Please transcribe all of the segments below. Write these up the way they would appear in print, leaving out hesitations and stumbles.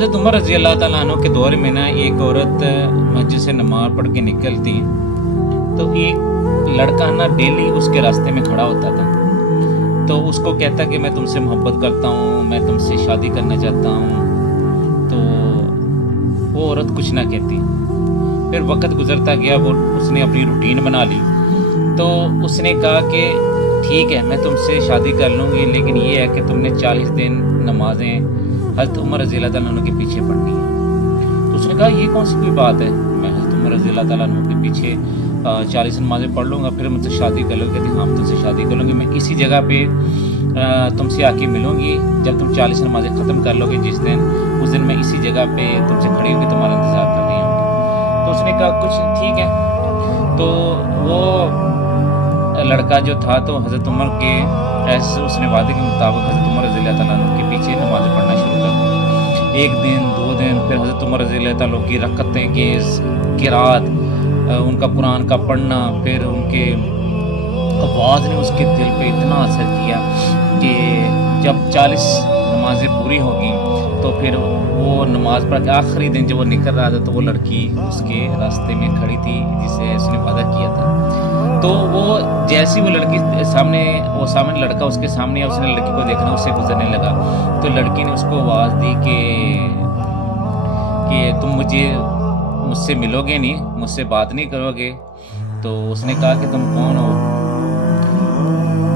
हज़रत उमर रज़ी अल्लाह ताला अन्हु के दौर में ना एक औरत मस्जिद से नमाज़ पढ़ के निकलती, तो एक लड़का ना डेली उसके रास्ते में खड़ा होता था। तो उसको कहता कि मैं तुमसे मोहब्बत करता हूँ, मैं तुमसे शादी करना चाहता हूँ। तो वो औरत कुछ ना कहती। फिर वक्त गुजरता गया, वो उसने अपनी रूटीन बना ली। तो उसने कहा कि ठीक है, मैं तुमसे शादी कर लूँगी, लेकिन ये है कि तुमने 40 दिन नमाज़ें हज़रत उमर रज़ी अल्लाह ताला अन्हु के पीछे पढ़नी है। तो उसने कहा ये कौन सी कोई बात है, मैं हज़रत उमर रज़ी अल्लाह ताला अन्हु के पीछे 40 नमाज़ें पढ़ लूँगा, फिर मुझसे शादी कर लोगे। कहती हाँ, मैं तुमसे शादी कर लूँगी, मैं इसी जगह पे तुमसे आके मिलूँगी जब तुम 40 नमाज़ें ख़त्म कर लोगे। जिस दिन उस दिन मैं इसी जगह पे तुमसे खड़ी होगी, तुम्हारा इंतज़ार कर रही होंगी। तो उसने कहा कुछ ठीक है। तो वो लड़का जो था, तो हज़रत उमर के ऐसे उसने वादे के मुताबिक हज़रत उमर रज़ी अल्लाह ताला अन्हु के पीछे नमाज़ें पढ़ना शुरू कर दी। 1 दिन 2 दिन, फिर हज़रत उमर रज़ी अल्लाह ताला की रकअतें के क़िरात, उनका कुरान का पढ़ना, फिर उनके आवाज़ ने उसके दिल पे इतना असर किया कि जब 40 नमाज़ें पूरी होगी तो फिर वो नमाज़ पढ़ के आखिरी दिन जब वो निकल रहा था, तो वो लड़की उसके रास्ते में खड़ी थी जिसे उसने वादा किया था। तो वो जैसी वो लड़की सामने लड़का उसके सामने, उसने लड़की को देखना, उससे गुजरने लगा। तो लड़की ने उसको आवाज़ दी कि तुम मुझसे मिलोगे नहीं, मुझसे बात नहीं करोगे। तो उसने कहा कि तुम कौन हो?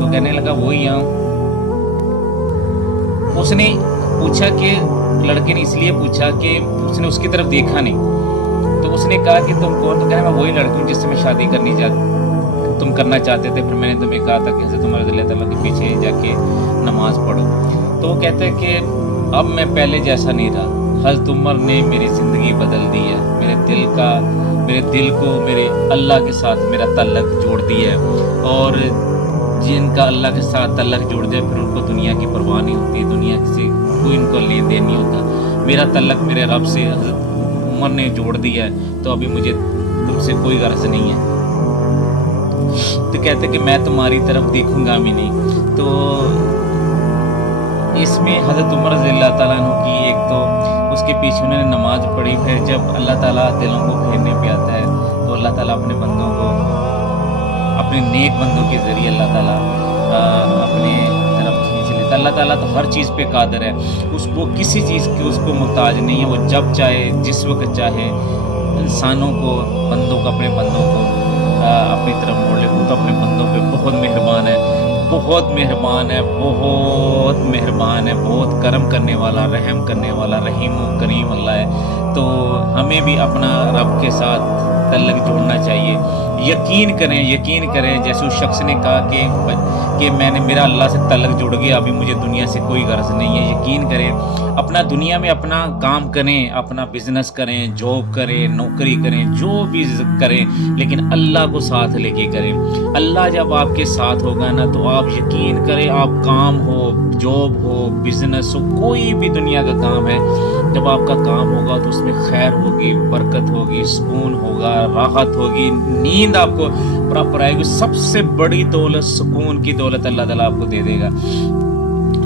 तो कहने लगा वही हूँ। उसने पूछा कि लड़के ने इसलिए पूछा कि उसने उसकी तरफ देखा नहीं। तो उसने कहा कि तुम कौन? तो कहने मैं वही लड़की हूँ जिससे मैं शादी तुम करना चाहते थे, फिर मैंने तुम्हें कहा था कि हज़रत उमर रज़ी अल्लाह ताला के पीछे जाके नमाज़ पढ़ो। तो वो कहते हैं कि अब मैं पहले जैसा नहीं रहा, हज़रत उमर ने मेरी ज़िंदगी बदल दी है, मेरे दिल को मेरे अल्लाह के साथ मेरा तल्लक जोड़ दिया है। और जिनका अल्लाह के साथ तल्लक जोड़ दिया, फिर उनको दुनिया की परवाह नहीं होती, दुनिया से कोई उनको लेन देन नहीं होता। मेरा तल्लक मेरे रब से हज़रत उमर ने जोड़ दिया है, तो अभी मुझे तुमसे कोई गर्ज नहीं है। तो कहते कि मैं तुम्हारी तरफ देखूंगा भी नहीं। तो इसमें हज़रत उमर रज़ी अल्लाह ताला अन्हु की एक तो उसके पीछे उन्होंने नमाज़ पढ़ी। फिर जब अल्लाह ताला दिलों को फेरने पे आता है, तो अल्लाह ताला अपने बंदों को, अपने नेक बंदों के ज़रिए अल्लाह ताला अपने तरफ खींच लेता। अल्लाह ताला तो हर चीज़ पे कादिर है, उसको किसी चीज़ की उसको मोहताज नहीं है। वो जब चाहे जिस वक्त चाहे इंसानों को, बंदों को, अपने बंदों को अपनी तरफ मोड़ ले। वो तो अपने बंदों पे बहुत मेहरबान है, बहुत मेहरबान है, बहुत मेहरबान है, बहुत करम करने वाला, रहम करने वाला, रहीम व करीम अल्लाह है। तो हमें भी अपना रब के साथ तल्लक जोड़ना चाहिए। यकीन करें जैसे उस शख्स ने कहा कि मेरा अल्लाह से तल्लक जुड़ गया, अभी मुझे दुनिया से कोई गर्ज नहीं है। यकीन करें, अपना दुनिया में अपना काम करें, अपना बिजनेस करें, जॉब करें, नौकरी करें, जो भी करें, लेकिन अल्लाह को साथ लेके करें। अल्लाह जब आपके साथ होगा ना, तो आप यकीन करें, आप काम हो, जॉब हो, बिजनेस हो, कोई भी दुनिया का काम है, जब आपका काम होगा तो उसमें खैर होगी, बरकत होगी, सुकून होगा, राहत होगी, नींद आपको प्रॉपर आएगी। सबसे बड़ी दौलत, सुकून की दौलत अल्लाह ताला आपको दे देगा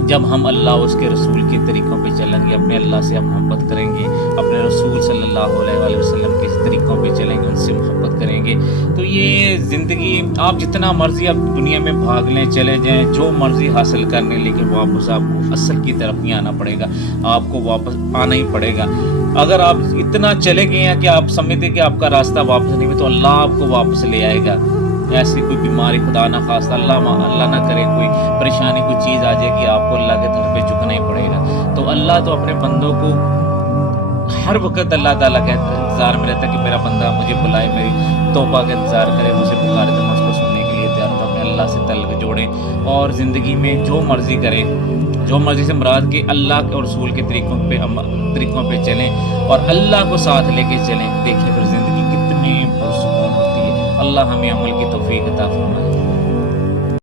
जब हम अल्लाह उसके रसूल के तरीक़ों पे चलेंगे। अपने अल्लाह से हम मोहब्बत करेंगे, अपने रसूल सल्लल्लाहु अलैहि वसल्लम के तरीक़ों पे चलेंगे, उनसे मोहब्बत करेंगे। तो ये ज़िंदगी, आप जितना मर्ज़ी आप दुनिया में भाग लें, चले जाएं, जो मर्ज़ी हासिल कर लें, लेकिन वापस आपको असल की तरफ नहीं आना पड़ेगा, आपको वापस आना ही पड़ेगा। अगर आप इतना चले गए हैं कि आप समझते कि आपका रास्ता वापस नहीं है, तो अल्लाह आपको वापस ले आएगा। ऐसी कोई बीमारी, खुदा ना खास्ता, अल्लाह ना करे, कोई परेशानी, कोई चीज़ आ जाएगी, आपको अल्लाह के दर पे झुकना ही पड़ेगा। तो अल्लाह तो अपने बंदों को हर वक्त अल्लाह ताला के इंतज़ार में रहता है कि मेरा बंदा मुझे बुलाए, मेरी तौबा का इंतज़ार करे, मुझे पुकारे, तो मैं उसको सुनने के लिए तैयार हूँ। अपने अल्लाह से तल्लुक़ जोड़ें और ज़िंदगी में जो मर्ज़ी करें, जो मर्ज़ी से मुराद के अल्लाह के और रसूल के तरीक़ों पे चलें और अल्लाह को साथ लेके चलें। देखिए फिर ज़िंदगी कितनी पुरसुकून होती है। अल्लाह हमें अमल की तौफ़ीक़ अता फ़रमाए।